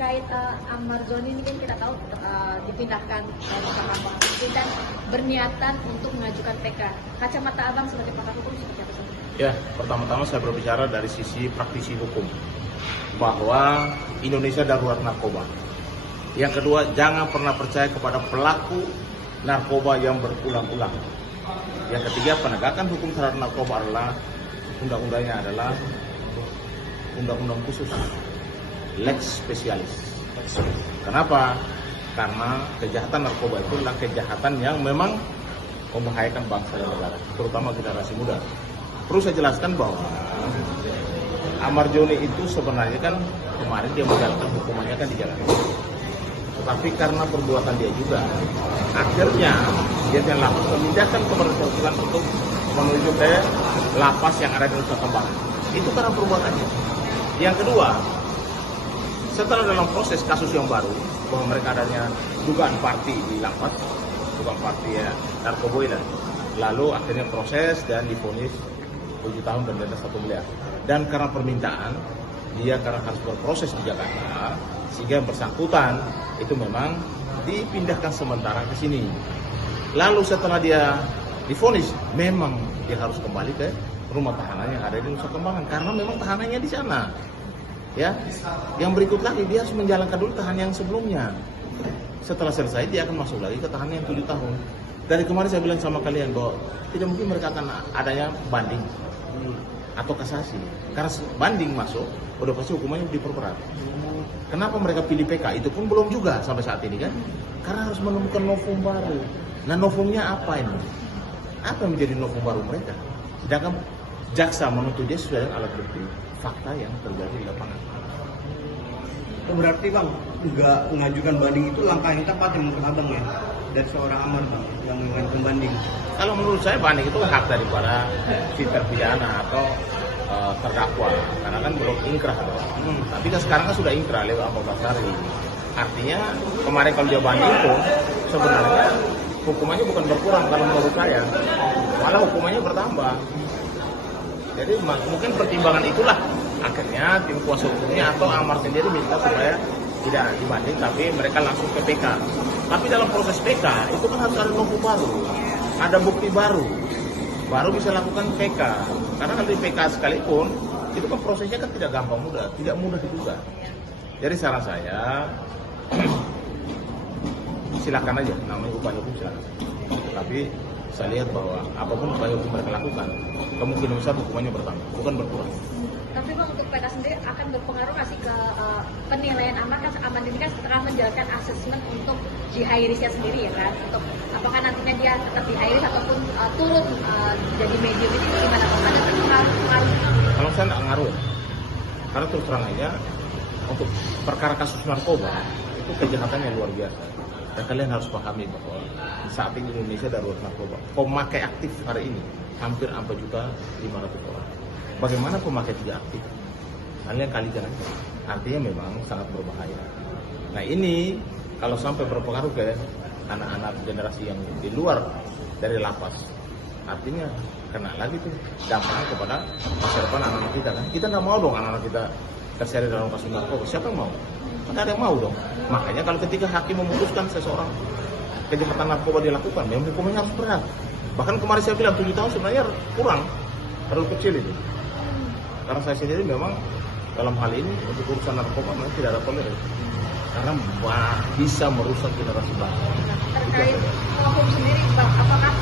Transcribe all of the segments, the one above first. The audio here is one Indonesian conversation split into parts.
terkait Ammar Zoni ini kan kita tahu dipindahkan dari Mahkamah Konstitusi dan berniatan untuk mengajukan PK. Kacamata Abang sebagai pakar hukum seperti apa? Ya, pertama-tama saya berbicara dari sisi praktisi hukum bahwa Indonesia darurat narkoba. Yang kedua, jangan pernah percaya kepada pelaku narkoba yang berulang-ulang. Yang ketiga, penegakan hukum terhadap narkoba adalah undang-undangnya adalah undang-undang khusus, lex specialis. Kenapa? Karena kejahatan narkoba itu adalah kejahatan yang memang membahayakan bangsa dan negara, terutama generasi muda. Perlu saya jelaskan bahwa Ammar Zoni itu sebenarnya kan kemarin dia menjalankan hukumannya kan di Jakarta. Tetapi karena perbuatan dia juga, akhirnya dia lapas memindahkan ke Medan untuk menuju ke lapas yang ada di Nusa Kambangan. Itu karena perbuatannya. Yang kedua, setelah dalam proses kasus yang baru bahwa mereka adanya dugaan party di lapas, dugaan party ya narkoba, lalu akhirnya proses dan divonis 7 tahun dan denda 1 miliar. Dan karena permintaan dia karena harus berproses di Jakarta, sehingga yang bersangkutan itu memang dipindahkan sementara ke sini. Lalu setelah dia divonis, memang dia harus kembali ke rumah tahanan yang ada di Nusa Kambangan karena memang tahanannya di sana. Ya, yang berikut lagi dia harus menjalankan dulu tahanan yang sebelumnya. Setelah selesai dia akan masuk lagi ke tahanan yang 7 tahun. Dari kemarin saya bilang sama kalian bahwa tidak mungkin mereka akan adanya banding atau kasasi. Karena banding masuk, udah pasti hukumannya diperberat. Kenapa mereka pilih PK? Itu pun belum juga sampai saat ini kan? Karena harus menemukan novum baru. Nah, novumnya apa ini? Apa yang menjadi novum baru mereka? Sedangkan jaksa menuntut dia sesuai dengan alat bukti fakta yang terjadi di lapangan. Berarti Bang, nggak mengajukan banding itu langkah yang tepat yang menurut Abang ya? Dari seorang Ammar Bang, yang mengajukan banding. Kalau menurut saya banding itu hak daripada si terpidana atau terdakwa, karena kan belum ingkrah. Tapi kan sekarang kan sudah ingkrah lewat 14 hari. Artinya kemarin kalau dia banding pun sebenarnya hukumannya bukan berkurang kalau menurut saya, malah hukumannya bertambah. Jadi mungkin pertimbangan itulah akhirnya tim kuasa hukumnya atau Ammar sendiri minta supaya tidak dibanding tapi mereka langsung ke PK. Tapi dalam proses PK itu kan harus ada novum baru, ada bukti baru bisa lakukan PK. Karena kalau di PK sekalipun itu kan prosesnya kan tidak gampang mudah, tidak mudah juga. Jadi saran saya silakan aja, namanya upaya hukum silakan. Tapi saya lihat bahwa apapun upaya hukum mereka lakukan, kemungkinan besar hukumannya bertambah, bukan berkurang. Tapi Bang, untuk PK sendiri akan berpengaruh nggak sih ke penilaian Ammar? Kan Ammar ini kan setengah menjalankan asesmen untuk di high-risknya sendiri ya kan? Untuk apakah nantinya dia tetap di high-risk ataupun turun jadi medium ini gimana? Ada pengaruh? Kalau saya nggak ngaruh, karena terus terang aja untuk perkara kasus narkoba itu kejahatan yang luar biasa. Dan kalian harus pahami bahwa saat ini Indonesia darurat narkoba. Pemakai aktif hari ini hampir 4.500.000 orang. Bagaimana pemakai tidak aktif? Kalian kalikan aja. Artinya memang sangat berbahaya. Nah ini kalau sampai berpengaruh ke anak-anak generasi yang di luar dari lapas, artinya kena lagi tuh dampaknya kepada masa depan anak-anak kita kan. Kita nggak mau dong anak-anak kita terseret dalam kasus narkoba. Siapa yang mau? Nggak ada yang mau dong. Makanya kalau ketika hakim memutuskan seseorang kejahatan narkoba dilakukan, memang hukumannya harus berat. Bahkan kemarin saya bilang 7 tahun sebenarnya kurang, terlalu kecil itu. Karena saya sendiri memang dalam hal ini untuk urusan narkoba memang tidak ada toleransi. Karena bisa merusak generasi bangsa. Terkait hukum sendiri, Bang, apakah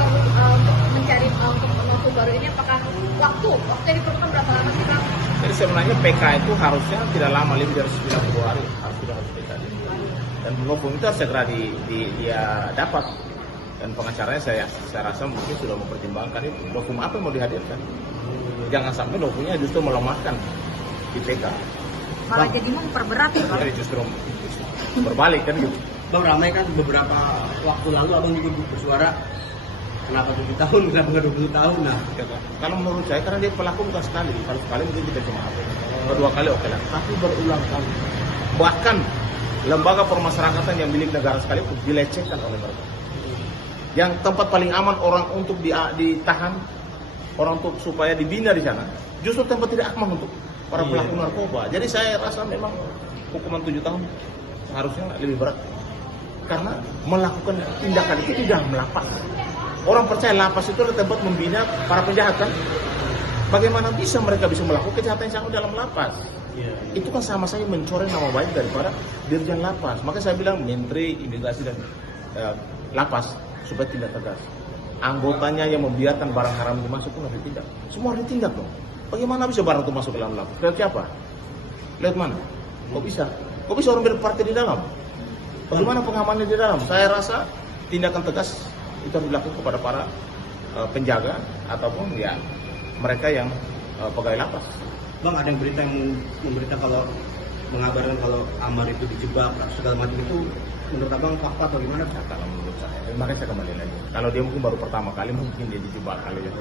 perlu untuk mencari untuk novum baru ini apakah waktu yang diperlukan berapa lama sih Bang? Jadi sebenarnya PK itu harusnya tidak lama, lebih dari 90 hari harus PK. Dan novum itu segera dia dapat. Dan pengacaranya saya rasa mungkin sudah mempertimbangkan itu novum apa yang mau dihadirkan. Jangan sampai novumnya justru melemahkan di PK. Malah jadi memperberat ya Bang? Jadi justru berbalik kan gitu. Bang, ramai kan beberapa waktu lalu Abang juga bersuara kenapa 7 tahun, kenapa nggak 20 tahun? Nah, kalau menurut saya karena dia pelaku bukan sekali, kalau sekali mungkin kita cuma apa, kedua kali oke lah, tapi berulang kali. Bahkan lembaga permasyarakatan yang milik negara sekalipun dilecehkan oleh mereka. Yang tempat paling aman orang untuk ditahan, orang untuk supaya dibina di sana, justru tempat tidak aman untuk para Iya. pelaku narkoba. Jadi saya rasa memang hukuman 7 tahun harusnya lebih berat. Karena melakukan tindakan itu tidak melapas. Orang percaya lapas itu adalah tempat membina para penjahat kan? Bagaimana bisa mereka bisa melakukan kejahatan yang sama dalam lapas? Iya. Itu kan sama saja mencoreng nama baik daripada Dirjen Lapas. Maka saya bilang Menteri Imigrasi dan Lapas supaya tindak tegas. Anggotanya yang membiarkan barang haram itu masuk pun harus ditindak. Semua harus ditindak dong. Bagaimana bisa barang itu masuk ke dalam lapas? Lihat siapa? Lihat mana? Kok bisa? Kok bisa orang berparti di dalam? Bagaimana pengamannya di dalam? Saya rasa tindakan tegas itu harus dilakukan kepada para penjaga ataupun ya mereka yang pegawai lapas. Bang, ada yang berita yang memberita kalau mengabarkan kalau Amar itu dijebak segala macam itu, menurut abang fakta atau gimana? Kalau menurut saya, makanya saya kembali lagi. Kalau dia mungkin baru pertama kali, mungkin dia dijebak kali ya.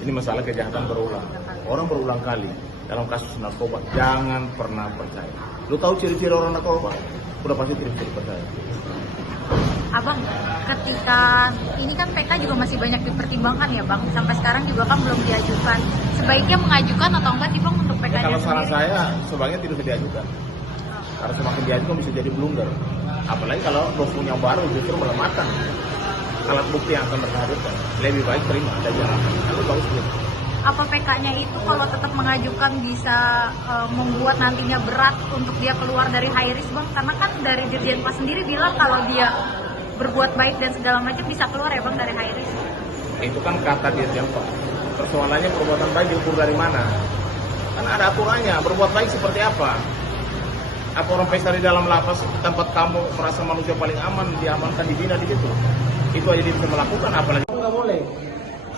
Ini masalah kejahatan berulang. Orang berulang kali dalam kasus narkoba, jangan pernah percaya. Lu tahu ciri-ciri orang narkoba? Udah pasti ciri-ciri percaya. Abang, ketika ini kan PK juga masih banyak dipertimbangkan ya Bang, sampai sekarang juga kan belum diajukan. Sebaiknya mengajukan atau enggak nih Bang untuk PK-nya Ya, kalau saran sendiri? saya, sebaiknya tidak usah diajukan. Karena semakin diajukan bisa jadi blunder. Apalagi kalau dokumen yang baru justru melemahkan alat bukti yang akan mereka hadirkan. Lebih baik terima dan jalankan. Lalu bagus gitu. Apa PK-nya itu kalau tetap mengajukan bisa membuat nantinya berat untuk dia keluar dari high risk Bang? Karena kan dari Dirjen Pas sendiri bilang kalau dia berbuat baik dan segala macam bisa keluar ya Bang dari high risk. Itu kan kata Dirjen Pas. Persoalannya perbuatan baik diukur dari mana? Karena ada aturannya. Berbuat baik seperti apa? Apa orang pesta di dalam lapas tempat kamu merasa manusia paling aman diamankan dibina di situ? Itu aja dia bisa melakukan, apalagi nggak boleh.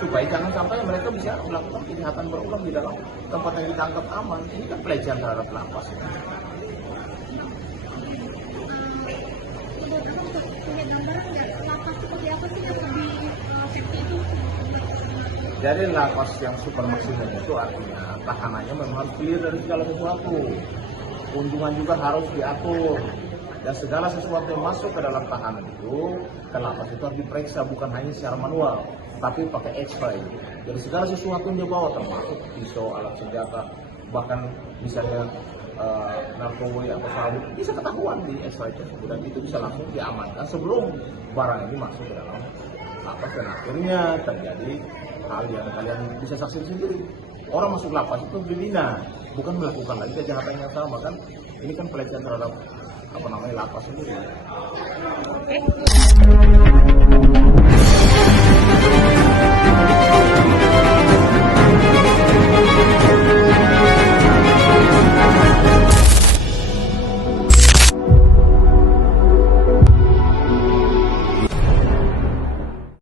Supaya jangan sampai mereka bisa melakukan kejahatan berulang di dalam tempat yang ditangkap aman. Ini kan pelecehan terhadap lapas. Jadi lapas yang super maksimum itu artinya tahanannya memang harus clear dari segala sesuatu. Kunjungan juga harus diatur. Dan segala sesuatu yang masuk ke dalam tahanan itu, ke lapas itu harus diperiksa bukan hanya secara manual, tapi pakai X-ray. Jadi segala sesuatu yang dia bawa termasuk pisau, alat senjata, bahkan misalnya narkoba atau sabu bisa ketahuan di X-ray tersebut dan itu bisa langsung diamankan sebelum barang ini masuk ke dalam lapas dan akhirnya terjadi hal yang kalian bisa saksikan sendiri. Orang masuk lapas itu dibina, bukan melakukan lagi kejahatan yang sama kan? Ini kan pelecehan terhadap lapas sendiri. Oke.